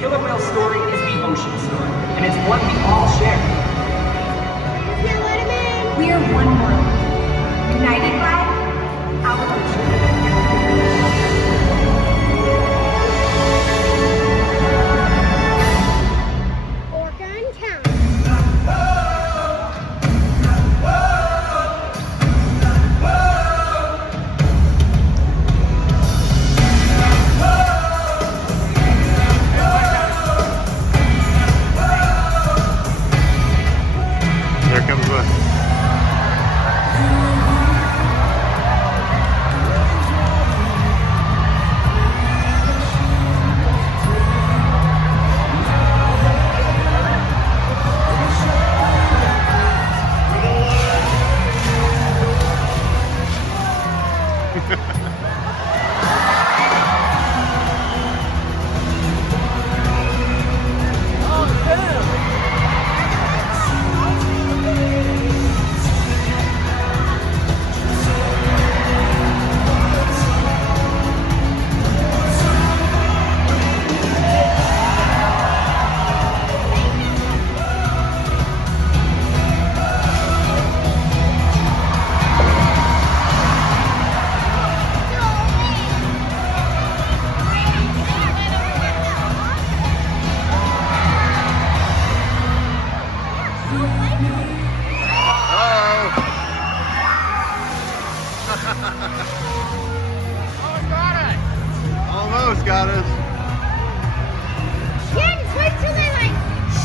Killer whale's story is the ocean story, and it's one we all share. We are one world, united by our ocean. Orca in town. There comes the almost got us. Yeah, just wait till they like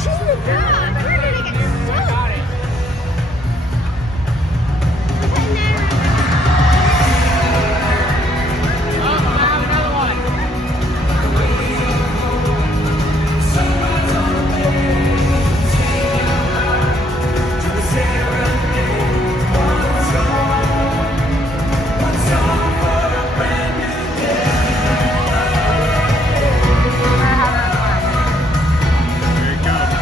shoot it down. We're gonna get stuck. Here it comes.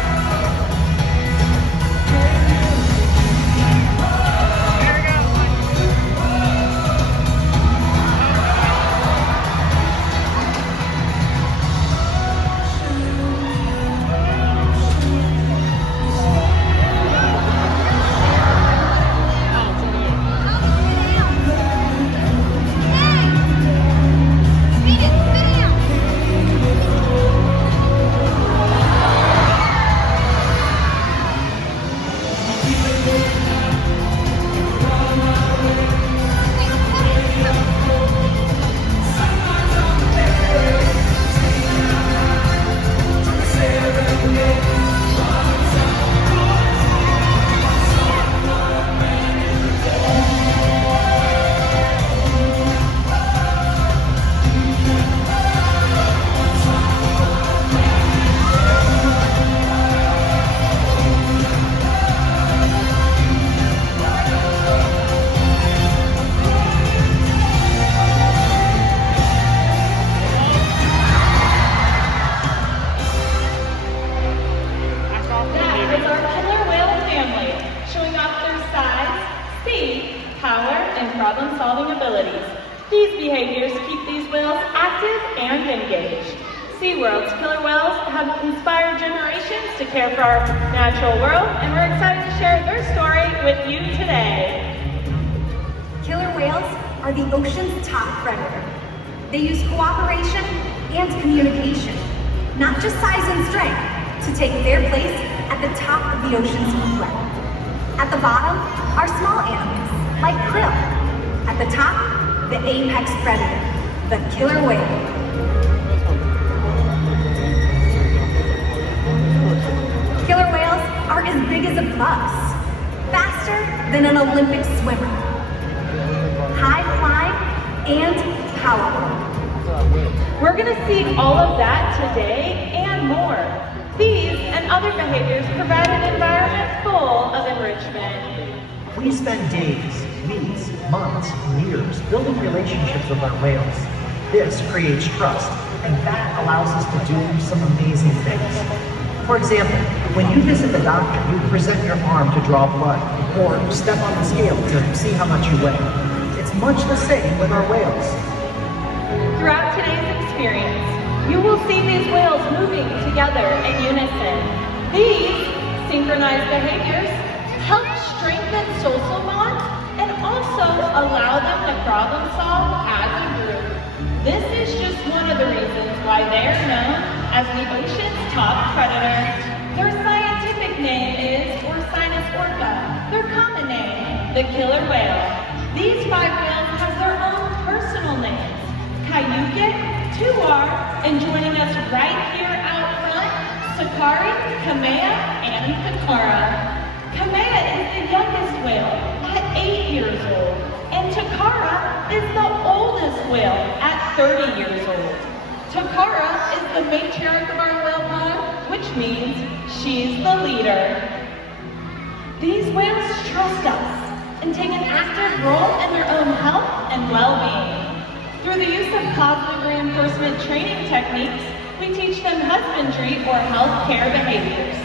That is our killer whale family, showing off their size, speed, power, and problem-solving abilities. These behaviors keep these whales active and engaged. SeaWorld's killer whales have inspired generations to care for our natural world, and we're excited to share their story with you today. Killer whales are the ocean's top predator. They use cooperation and communication, not just size and strength, to take their place at the top of the ocean's food web. At the bottom are small animals, like krill. At the top, the apex predator, the killer whale. Killer whales are as big as a bus, faster than an Olympic swimmer, high flying and powerful. We're going to see all of that today and more. These and other behaviors provide an environment full of enrichment. We spend days, weeks, months, years building relationships with our whales. This creates trust, and that allows us to do some amazing things. For example, when you visit the doctor, you present your arm to draw blood, or step on the scale to see how much you weigh. It's much the same with our whales. Throughout today's experience, You will see these whales moving together in unison. These synchronized behaviors help strengthen social bonds and also allow them to problem solve as a group. This is just one of the reasons why they're known as the ocean's top predator. Their scientific name is Orca. Their common name, the killer whale. These 5 whales have their own personal names. Cayuke, Tuar, and joining us right here out front, Sakari, Kamea, and Takara. Kamea is the youngest whale at 8 years old, and Takara is the oldest whale at 30 years old. Takara is the matriarch of our whale pod, which means she's the leader. These whales trust us and take an active role in their own health and well-being. Through the use of positive reinforcement training techniques, we teach them husbandry or healthcare behaviors.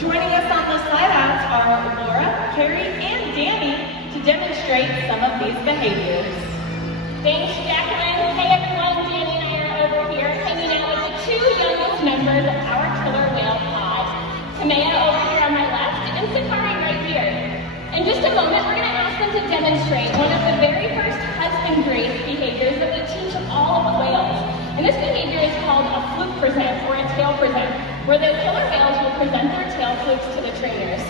Joining us on the slideouts are Laura, Carrie, and Danny to demonstrate some of these behaviors. Thanks, Jacqueline. Hey everyone, Danny and I are over here hanging out with the 2 youngest members of our killer whale pod. Kamea over here on my left and Sakari right here. In just a moment, we're going to ask them to demonstrate one of the very first husbandry behaviors that we teach all of the whales. And this behavior is called a fluke present or a tail present, where the killer whales will present their tail flukes to the trainers.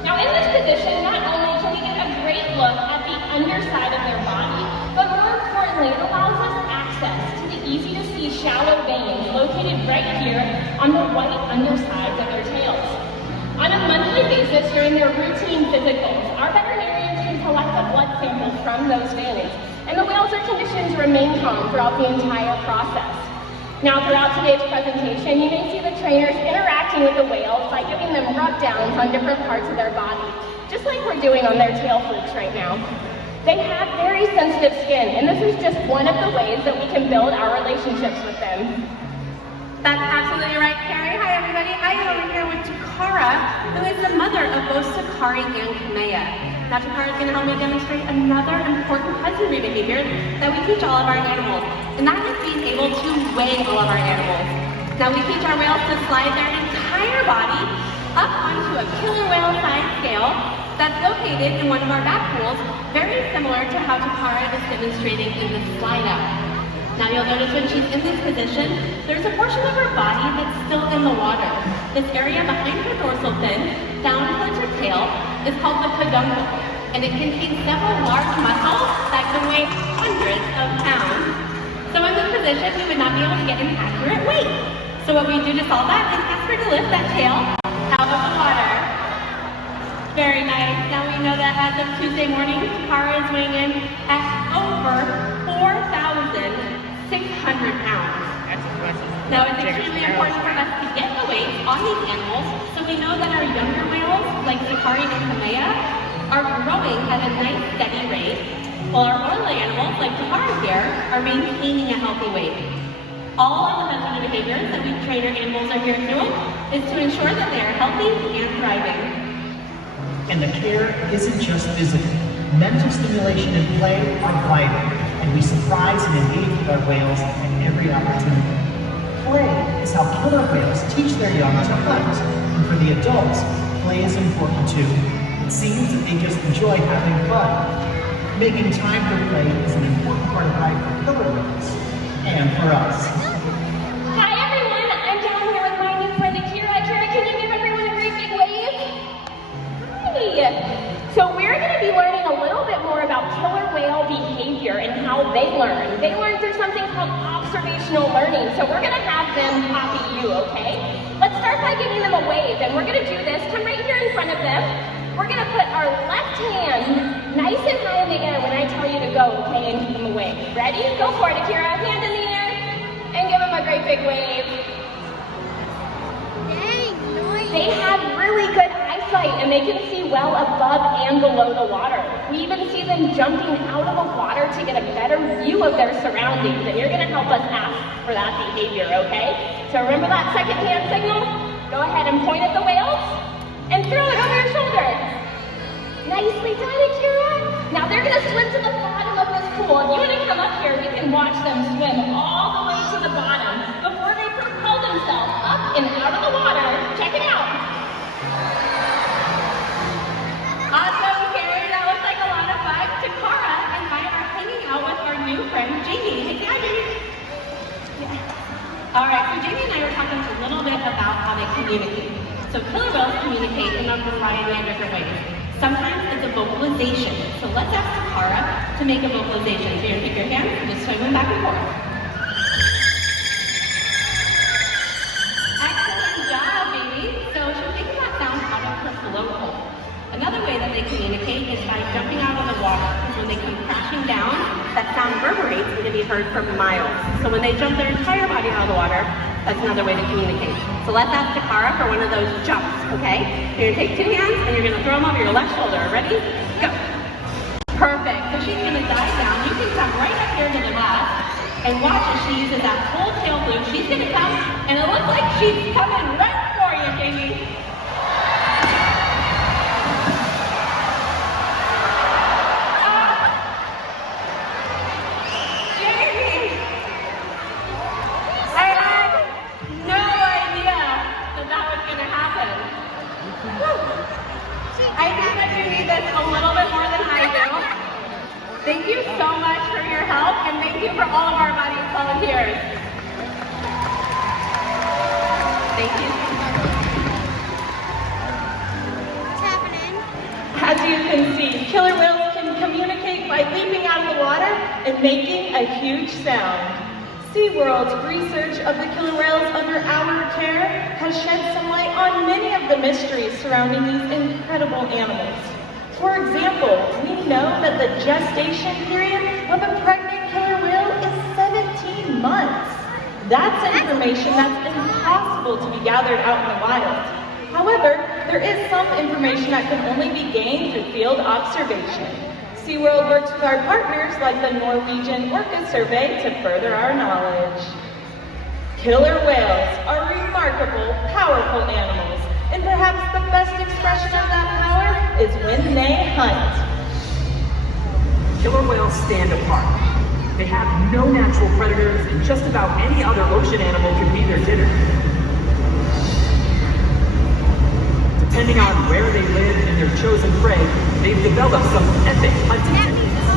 Now in this position, not only can we get a great look at the underside of their body, but more importantly, it allows us access to the easy to see shallow veins located right here on the white undersides of their tails. On a monthly basis during their routine physicals, our veterinarians can collect a blood sample from those veins, and the whales are conditioned to remain calm throughout the entire process. Now throughout today's presentation, you may see the trainers interacting with the whales by giving them rub downs on different parts of their body, just like we're doing on their tail flukes right now. They have very sensitive skin, and this is just one of the ways that we can build our relationships with them. That's absolutely right, Carrie. Hi, everybody. I am over here with Takara, who is the mother of both Sakari and Kamea. Now, Takara is going to help me demonstrate another important husbandry behavior that we teach all of our animals, and that is being able to weigh all of our animals. Now, we teach our whales to slide their entire body up onto a killer whale-sized scale that's located in one of our back pools, very similar to how Takara is demonstrating in the slide out. Now you'll notice when she's in this position, there's a portion of her body that's still in the water. This area behind her dorsal fin, down towards her tail, is called the peduncle, and it contains several large muscles that can weigh hundreds of pounds. So in this position, we would not be able to get an accurate weight. So what we do to solve that is ask her to lift that tail out of the water. Very nice. Now we know that as of Tuesday morning, Takara is weighing in at over 4,600 pounds. That's impressive. Now it's extremely important for us to get the weight on these animals so we know that our younger whales, like Sakari and Kamea, are growing at a nice steady rate, while our older animals, like Takara here, are maintaining a healthy weight. All of the husbandry behaviors that we train our animals are here doing is to ensure that they are healthy and thriving. And the care isn't just physical. Mental stimulation and play are vital, and we surprise and engage with our whales at every opportunity. Play is how killer whales teach their young to hunt, and for the adults, play is important too. It seems that they just enjoy having fun. Making time for play is an important part of life for killer whales, and for us. Hi everyone, I'm down here with my new friend Akira. Akira, can you give everyone a great big wave? Hi! So we're going to be learning a little bit more about killer whale behavior and how they learn. They learn through something called observational learning. So we're going to have them copy you, okay? Let's start by giving them a wave, and we're going to do this. Come right here in front of them. We're going to put our left hand nice and high in the air when I tell you to go, okay, and give them a wave. Ready? Go for it, Akira. Hand in the air, and give them a great big wave. Dang, noise. They have really good eyesight, and they can see well above and below the water. We even see them jumping out of the water to get a better view of their surroundings, and you're going to help us ask for that behavior, okay? So remember that second hand signal? Go ahead and point at the whales, and throw it over your shoulder. Nicely done, Akira. Now they're going to swim to the bottom of this pool. If you want to come up here, you can watch them swim all the way to the bottom before they propel themselves up and out of the water. Check it out. Awesome, Carrie. That looks like a lot of fun. Takara and I are hanging out with our new friend, Jamie. Hey, hi, Jamie. All right, so Jamie and I were talking a little bit about how they communicate. So killer whales communicate in a variety of different ways. Sometimes it's a vocalization. So let's ask Takara to make a vocalization. So you're gonna take your hands and just swing them back and forth. Excellent job, Jamie. So she's making that sound out of her blowhole. Another way that they communicate is by jumping out of the water. When they come crashing down, that sound reverberates and can be heard for miles. So when they jump their entire body out of the water, that's another way to communicate. So let's ask Takara for one of those jumps, okay? You're gonna take two hands and you're gonna throw them over your left shoulder. Ready? Go. Perfect. So she's gonna dive down. You can come right up here to the left and watch as she uses that full tail fluke. She's gonna come and it looks like she's coming right for you, Jamie. Thank you so much for your help, and thank you for all of our audience volunteers. Thank you. What's happening? As you can see, killer whales can communicate by leaping out of the water and making a huge sound. SeaWorld's research of the killer whales under our care has shed some light on many of the mysteries surrounding these incredible animals. For example, we know that the gestation period of a pregnant killer whale is 17 months. That's information that's impossible to be gathered out in the wild. However, there is some information that can only be gained through field observation. SeaWorld works with our partners like the Norwegian Orca survey to further our knowledge. Killer whales are remarkable, powerful animals, and perhaps the best expression of that power is when they hunt. Killer whales stand apart. They have no natural predators, and just about any other ocean animal can be their dinner. Depending on where they live and their chosen prey, they've developed some epic hunting techniques.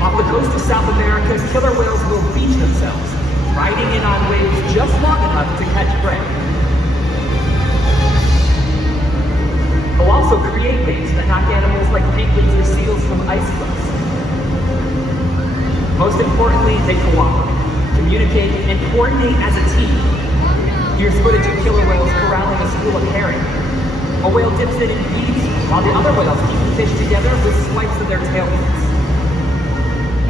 Off the coast of South America, killer whales will beach themselves, riding in on waves just long enough to catch prey. They'll also create baits that knock animals like penguins or seals from ice cliffs. Most importantly, they cooperate, communicate, and coordinate as a team. Here's footage of killer whales corralling a school of herring. A whale dips in and feeds, while the other whales keep the fish together with swipes of their tail fins.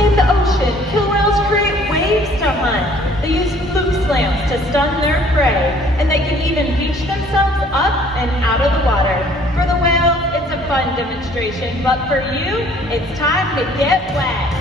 In the ocean, killer whales create waves to hunt. They use fluke slams to stun their prey, and they can even beach themselves up and out of the water. For the whales, it's a fun demonstration, but for you, it's time to get wet.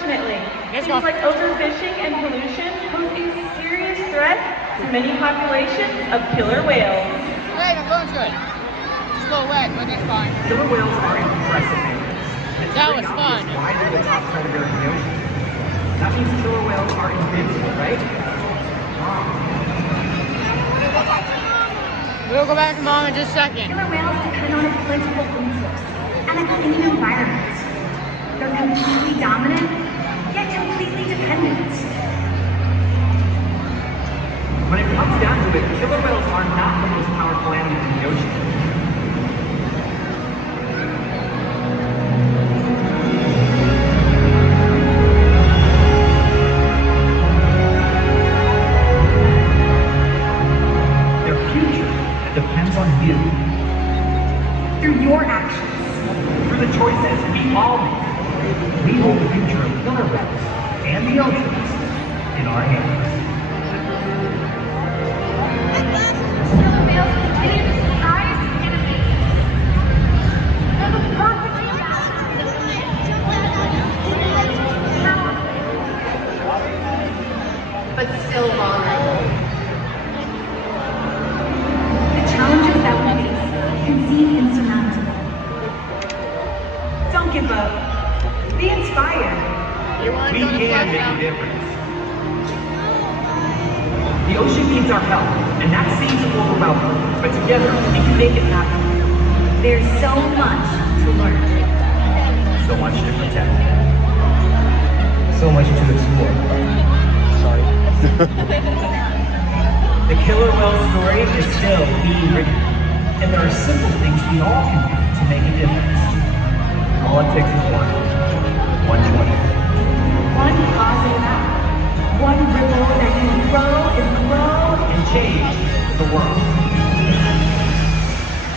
Unfortunately, things like overfishing and pollution pose a serious threat to many populations of killer whales. Wait, I'm going to it. Just a little wet, but it's fine. Killer whales are impressive animals. It's That pretty was obvious fun. why they're the top predator in the ocean. That means killer whales are invincible, right? We'll go back to Mom in just a second. Killer whales depend on a plentiful food source and a clean environment. They're completely dominant, yet completely dependent. When it comes down to it, killer whales are not the most powerful animals in the ocean. Their future depends on you. Through your actions. Through the choices we all make, we hold the future of killer whales and the oceans in our hands. Killer whales continue to surprise and amaze. They're the perfect but still vulnerable. The challenges that we face can seem insurmountable. Don't give up. Be inspired. We can make a difference. The ocean needs our help, and that seems overwhelming, but together we can make it happen. There's so much to learn. So much to protect. So much to explore. Sorry. The killer whale story is still being written, and there are simple things we all can do to make a difference. All it takes is one choice. One positive act. One ripple that can grow and grow. And change the world.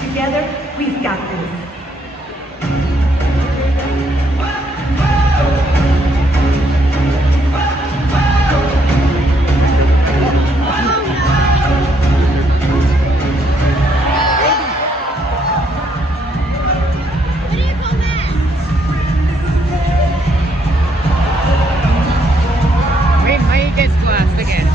Together, we've got this. Wait, my gets glass again.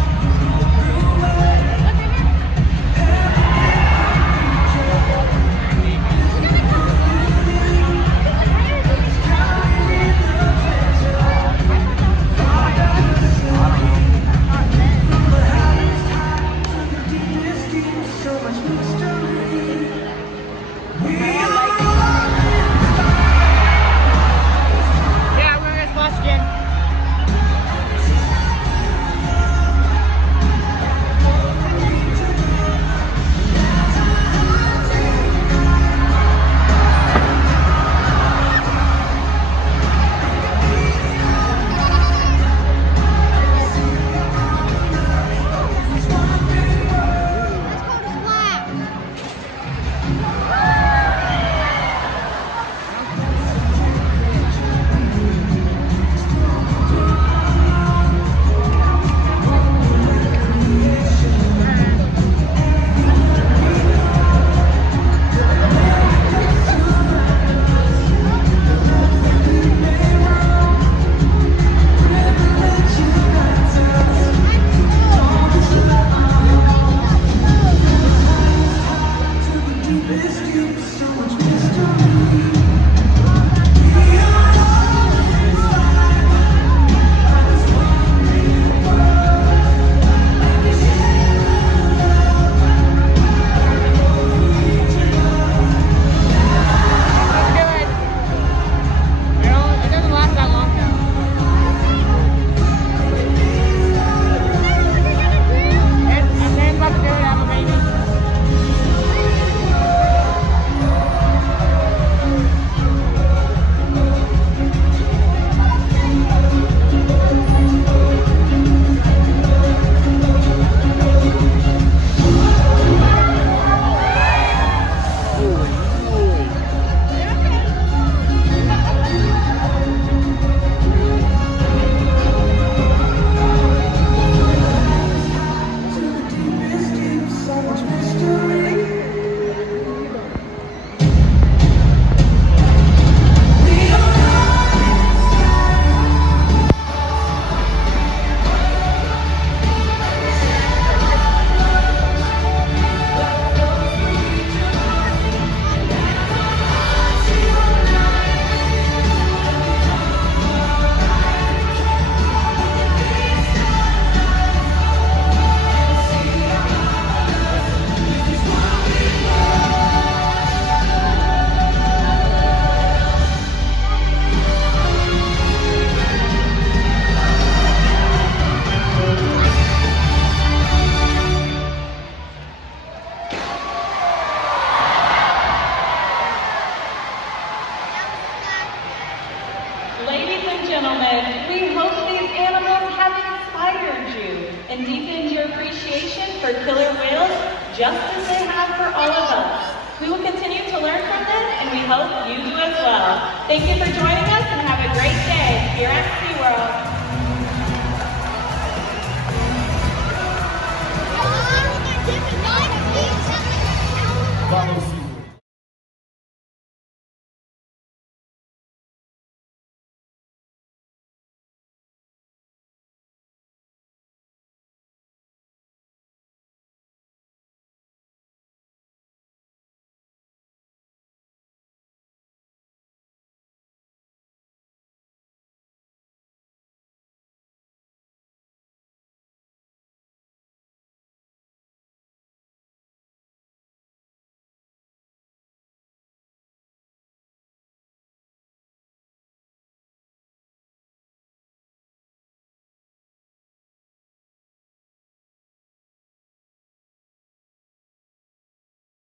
Ladies and gentlemen, we hope these animals have inspired you and deepened your appreciation for killer whales just as they have for all of us. We will continue to learn from them, and we hope you do as well. Thank you for joining us.